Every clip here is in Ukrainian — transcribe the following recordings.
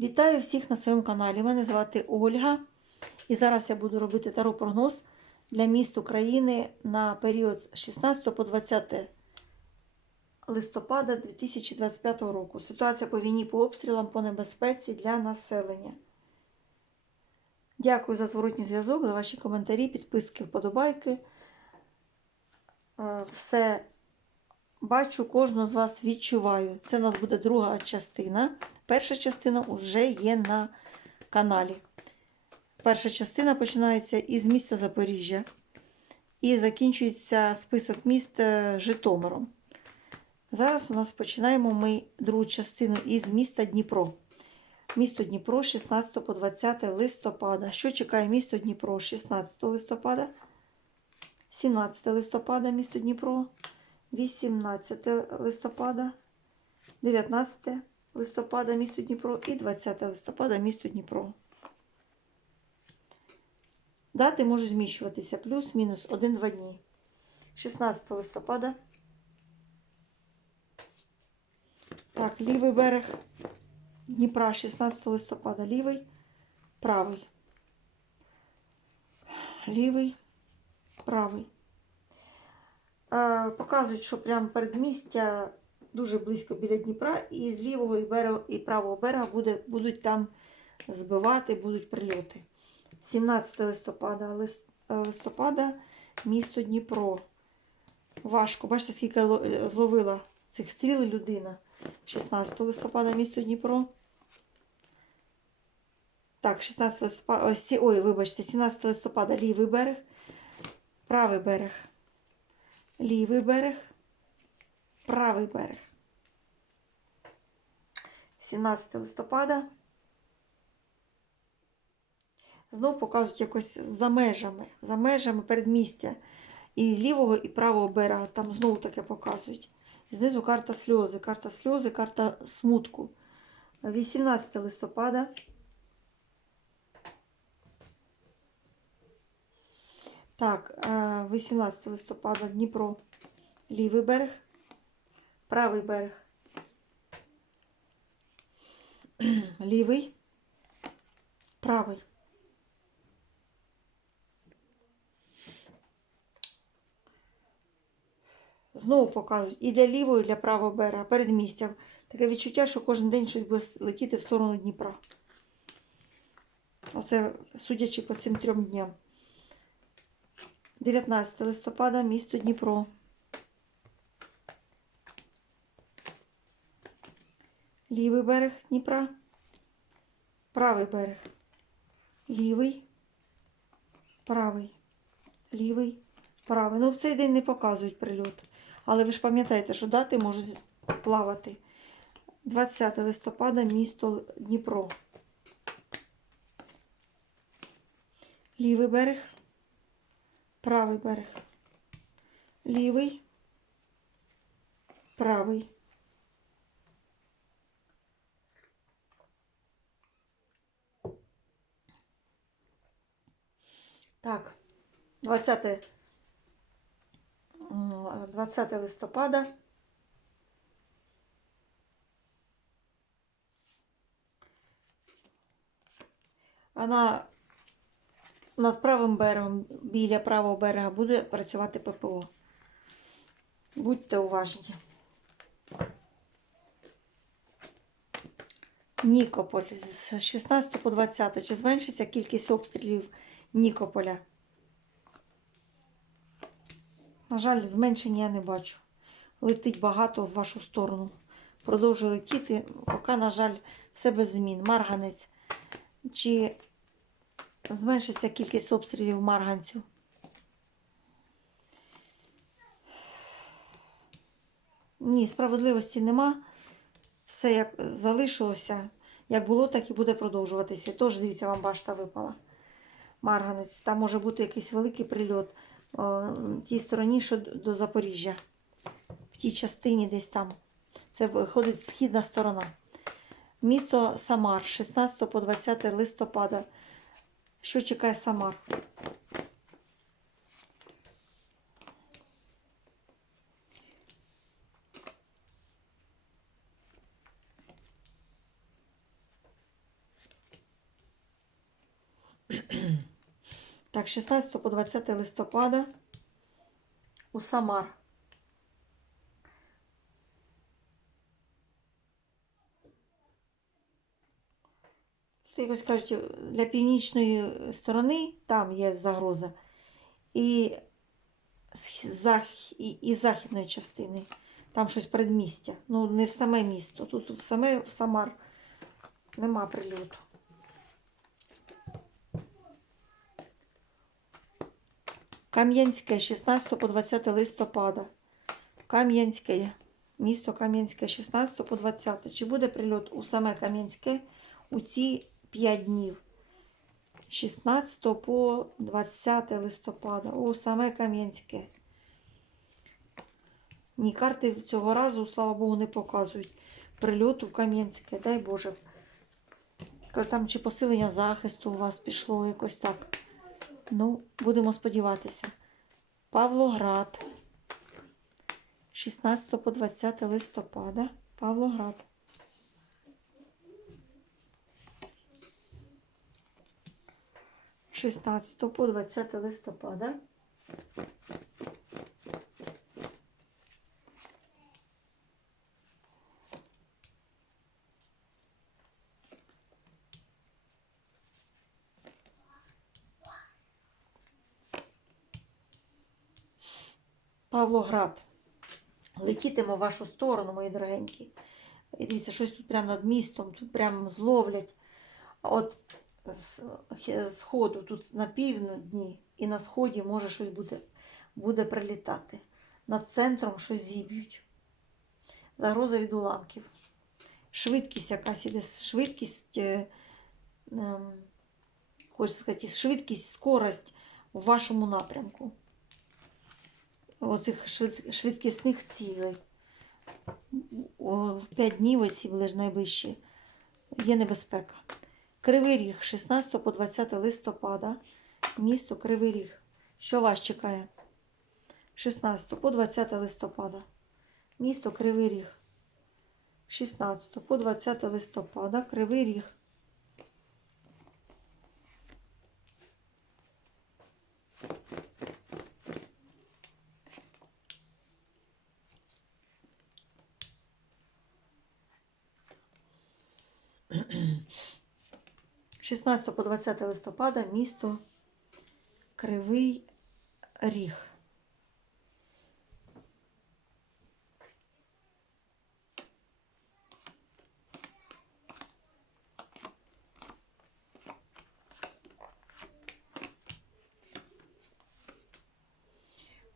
Вітаю всіх на своєму каналі. Мене звати Ольга. І зараз я буду робити таро-прогноз для міст України на період з 16 по 20 листопада 2025 року. Ситуація по війні, по обстрілам, по небезпеці для населення. Дякую за зворотній зв'язок, за ваші коментарі, підписки, вподобайки. Е, Все бачу, кожного з вас відчуваю. Це у нас буде друга частина. Перша частина вже є на каналі. Перша частина починається із міста Запоріжжя і закінчується список міст е, Житомиром. Зараз у нас починаємо ми другу частину із міста Дніпро. Місто Дніпро 16 по 20 листопада. Що чекає місто Дніпро 16 листопада, 17 листопада місто Дніпро, 18 листопада, 19 листопада місто Дніпро і 20 листопада місто Дніпро. Дати можуть зміщуватися плюс-мінус 1-2 дні. 16 листопада. Так, лівий берег Дніпра 16 листопада. Лівий, правий. Лівий, правий. Е, показують, що прямо передмістя дуже близько біля Дніпра, і з лівого і, берега, і правого берега буде, будуть там збивати, будуть прильоти. 17 листопада, лист- е, листопада місто Дніпро. Важко. Бачите, скільки зловила цих стріл людина. 16 листопада місто Дніпро. Так, 16 листопада. Ось, ой, вибачте, 17 листопада лівий берег, правий берег. Лівий берег, правий берег. 17 листопада. Знов показують якось за межами, за межами передмістя. І лівого, і правого берега. Там знову таке показують. Знизу карта сльози, карта сльози, карта смутку. 18 листопада. Так, е, 18 листопада Дніпро. Лівий берег, правий берег. Лівий, правий. Знову показують і для лівого, і для правого берега, передмістя. Таке відчуття, що кожен день щось буде летіти в сторону Дніпра. Оце судячи по цим трьом дням. 19 листопада, місто Дніпро. Лівий берег Дніпра. Правий берег. Лівий. Правий. Лівий. Правий. Ну, в цей день не показують прильот. Але ви ж пам'ятаєте, що дати можуть плавати. 20 листопада, місто Дніпро. Лівий берег. Правий берег. Лівий. Правий. Так, 20, м, 20 листопада. Вона над правим берегом, біля правого берега буде працювати ППО. Будьте уважні. Нікополь з 16 по 20. Чи зменшиться кількість обстрілів Нікополя? На жаль, зменшення я не бачу. Летить багато в вашу сторону. Продовжує летіти, поки, на жаль, все без змін. Марганець. Чи зменшиться кількість обстрілів марганцю? Ні, справедливості нема. Все як залишилося. Як було, так і буде продовжуватися. Тож, дивіться, вам башта випала. Марганець. Там може бути якийсь великий прильот о, в тій стороні, що до Запоріжжя. В тій частині десь там. Це виходить східна сторона. Місто Самар, 16 по 20 листопада що чекає Самар. Так, 16 по 20 листопада у Самар. Якось кажуть, для північної сторони там є загроза. І, і, західної частини. Там щось передмістя. Ну, не в саме місто. Тут в саме в Самар нема прильоту. Кам'янське, 16 по 20 листопада. Кам'янське, місто Кам'янське, 16 по 20. Чи буде прильот у саме Кам'янське у ці 5 днів? 16 по 20 листопада. У саме Кам'янське. Ні, карти цього разу, слава Богу, не показують прильоту в Кам'янське. Дай Боже. Там чи посилення захисту у вас пішло якось так. Ну, будемо сподіватися. Павлоград. 16 по 20 листопада. Павлоград. Шістнадцятого по 20 листопада. Павлоград. Летітимо в вашу сторону, мої дорогенькі. Дивіться, щось тут прямо над містом, тут прямо зловлять. От сходу, тут на півдні і на сході може щось буде, буде прилітати. Над центром щось зіб'ють. Загроза від уламків. Швидкість якась іде, швидкість, е, ем, хочу сказати, швидкість, скорость у вашому напрямку оцих швид- швидкісних цілей. В 5 днів оці були ж найближчі. Є небезпека. Кривий Ріг, 16 по 20 листопада. Місто Кривий Ріг. Що вас чекає? 16 по 20 листопада. Місто Кривий Ріг. 16 по 20 листопада. Кривий Ріг. – 16 по 20 листопада місто Кривий Ріг.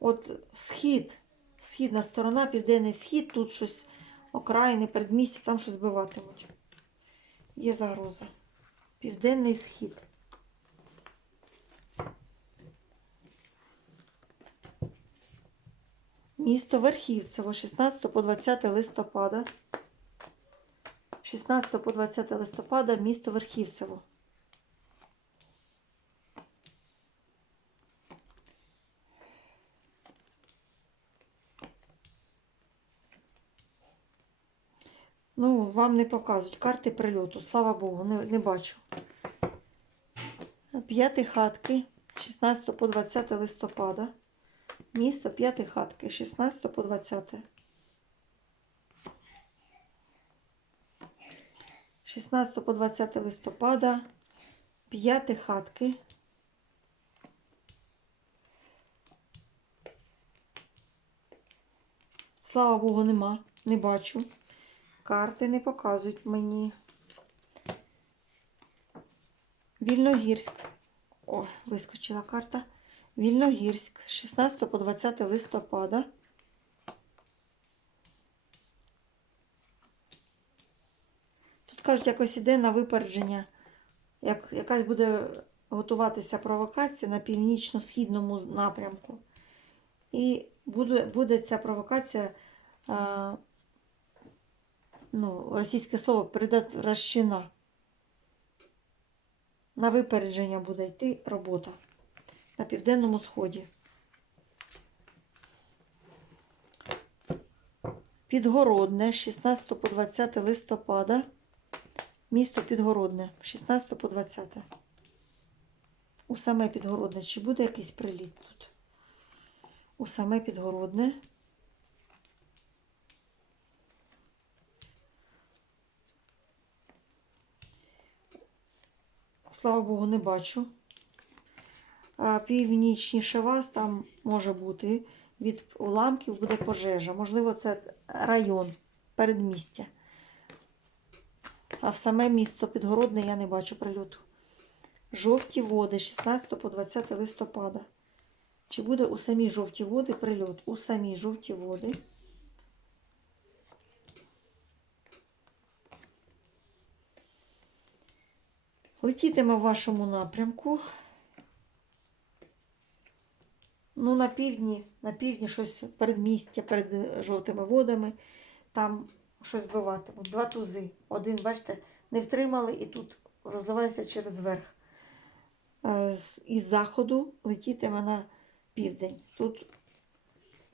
От схід, східна сторона, південний схід, тут щось окраїни, передмістя, там щось збиватимуть. Є загроза. Південний схід. Місто Верхівцево, 16 по 20 листопада. 16 по 20 листопада місто Верхівцево. Ну, вам не показують карти прильоту, слава Богу, не, не бачу. П'яти хатки, 16 по 20 листопада. Місто п'яти хатки, 16 по 20. 16 по 20 листопада. П'яти хатки. Слава Богу, нема, не бачу. Карти не показують мені. Вільногірськ. О, вискочила карта. Вільногірськ. 16 по 20 листопада. Тут кажуть, якось іде на випередження. Як, якась буде готуватися провокація на північно-східному напрямку. І буде, буде ця провокація. А, ну, російське слово предотвращена. На випередження буде йти робота на південному сході. Підгородне, з 16 по 20 листопада. Місто Підгородне, з 16 по 20. У саме підгородне. Чи буде якийсь приліт тут? У саме підгородне. Слава Богу, не бачу. Північніше вас там може бути від уламків буде пожежа. Можливо, це район, передмістя. А в саме місто Підгородне я не бачу прильоту. Жовті води 16 по 20 листопада. Чи буде у самій жовті води прильот? У самій жовті води. Летітиме в вашому напрямку. Ну, на півдні, на півдні щось передмістя перед жовтими водами. Там щось збиватимуть. Два тузи. Один, бачите, не втримали і тут розливається через верх. Е, Із заходу летітиме на південь. Тут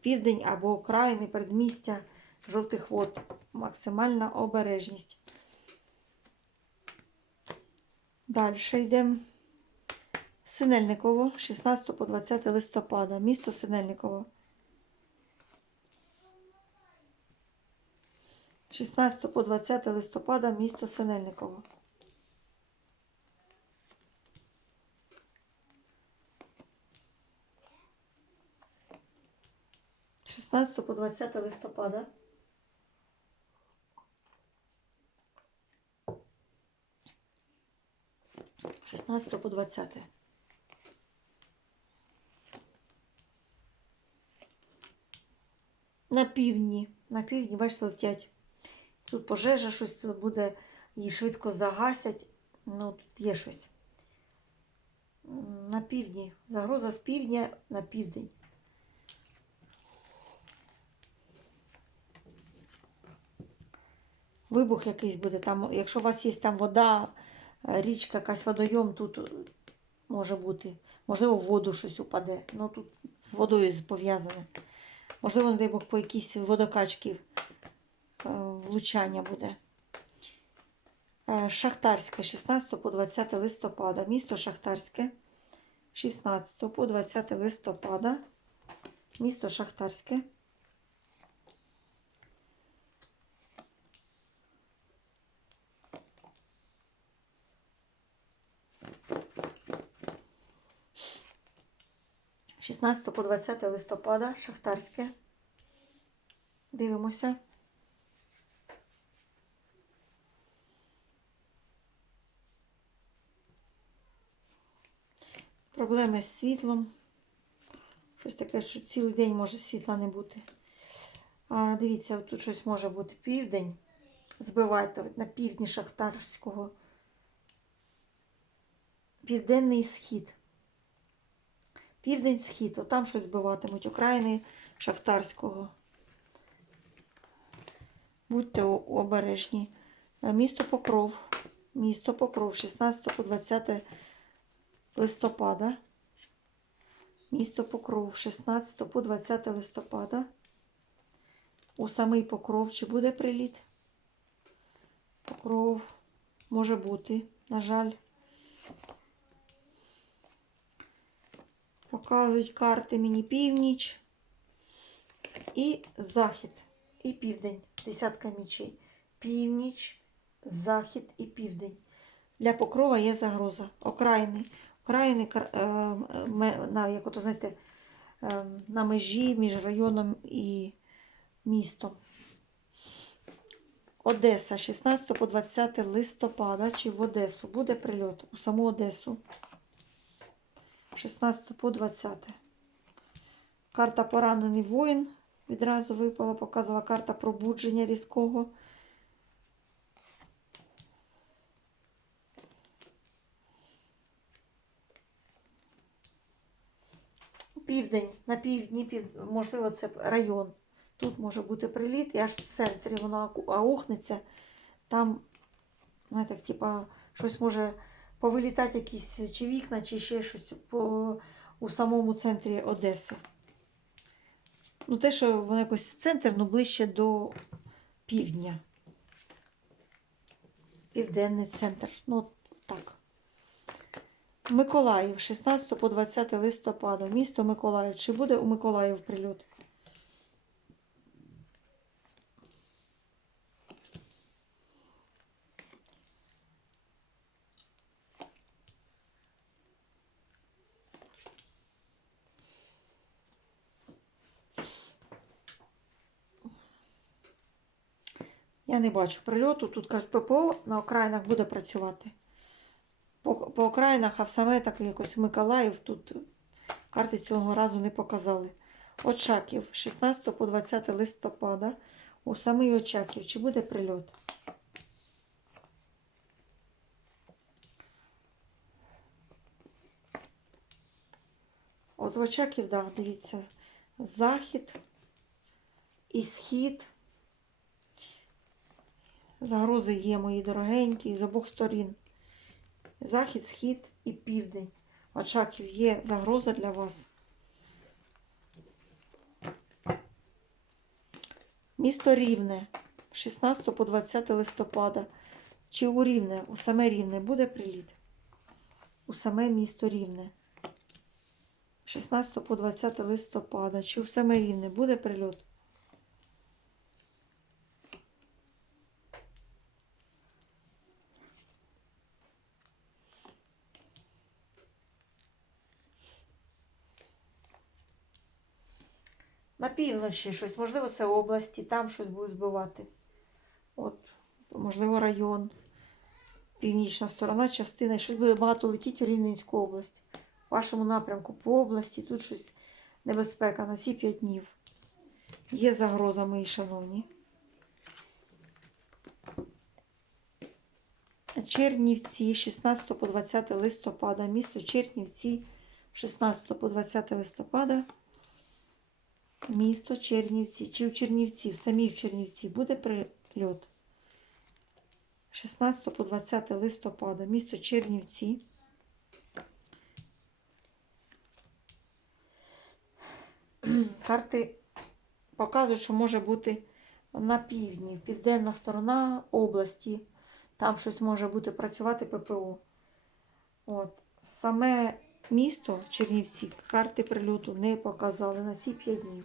південь або окраїни, передмістя жовтих вод. Максимальна обережність. Далі йдемо. Синельниково, 16 по 20 листопада. Місто Синельниково. 16 по 20 листопада, місто Синельниково. Шістнадцятого по 20 листопада. Шістнадцятого по 20. На півдні. На півдні, бачите, летять. Тут пожежа, щось буде, її швидко загасять. Ну, тут є щось. На півдні. Загроза з півдня на південь. Вибух якийсь буде там. Якщо у вас є там вода, річка, якась водойом, тут е, може бути. Можливо, в воду щось упаде. Ну тут з водою пов'язане. Можливо, не дай Бог, по якійсь водокачці е, влучання буде. Е, Шахтарське, 16 по 20 листопада. Місто Шахтарське, 16 по 20 листопада. Місто Шахтарське. Шістнадцятого по 20 листопада, Шахтарське. Дивимося. Проблеми з світлом. Щось таке, що цілий день може світла не бути. А, дивіться, тут щось може бути південь. Збивайте на півдні Шахтарського. Південний схід. Південь схід. Отам щось збиватимуть. Окраїни Шахтарського. Будьте обережні. Е, Місто Покров. Місто Покров, 16 по 20 листопада. Місто Покров, 16 по 20 листопада. У самий Покров. Чи буде приліт? Покров може бути, на жаль. Показують карти мені північ і захід, і південь. Десятка мічей. Північ, захід і південь. Для покрова є загроза. Окраїни. Окраїни е, на, як ото, знаєте, е, на межі між районом і містом. Одеса, 16 по 20 листопада, чи в Одесу буде прильот у саму Одесу. 16 по 20. Карта поранений воїн. Відразу випала, показувала карта пробудження різкого. Південь, на півдні, пів... можливо, це район. Тут може бути приліт, і аж в центрі воно аухнеться. Там, знаєте, типа, щось може повилітати якісь чи вікна, чи ще щось по, у самому центрі Одеси. Ну, те, що воно якось центр, ну ближче до півдня. Південний центр. Ну, так. Миколаїв, 16 по 20 листопада. Місто Миколаїв. Чи буде у Миколаїв прильот? Я не бачу прильоту. Тут кажуть, ППО на окраїнах буде працювати. По, по окраїнах, а в саме так якось Миколаїв тут карти цього разу не показали. Очаків, 16 по 20 листопада. У самий Очаків. Чи буде прильот? От в Очаків, да, дивіться, захід і схід. Загрози є, мої дорогенькі, з обох сторін. Захід, схід і південь. Очаків є загроза для вас. Місто Рівне, 16 по 20 листопада. Чи у Рівне, у саме Рівне буде приліт? У саме місто Рівне. 16 по 20 листопада. Чи у саме Рівне буде прильот? Півночі щось, можливо, це області, там щось будуть збивати. От, можливо, район, північна сторона, частина, щось буде багато летіти у Рівненську область. В вашому напрямку по області, тут щось небезпека на ці 5 днів. Є загроза, мої шановні. Чернівці, 16 по 20 листопада. Місто Чернівці, 16 по 20 листопада. Місто Чернівці. Чи в Чернівці, в самій в Чернівці буде прильот? 16 по 20 листопада. Місто Чернівці. Карти показують, що може бути на півдні, південна сторона області. Там щось може бути працювати ППО. От. Саме місто Чернівці карти прильоту не показали на ці 5 днів.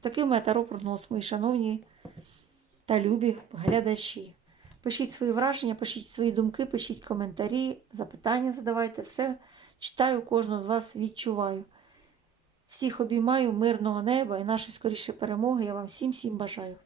Такий метеоропрогноз, мої шановні та любі глядачі. Пишіть свої враження, пишіть свої думки, пишіть коментарі, запитання задавайте. Все читаю, кожного з вас відчуваю. Всіх обіймаю, мирного неба і нашої скорішої перемоги. Я вам всім всім бажаю.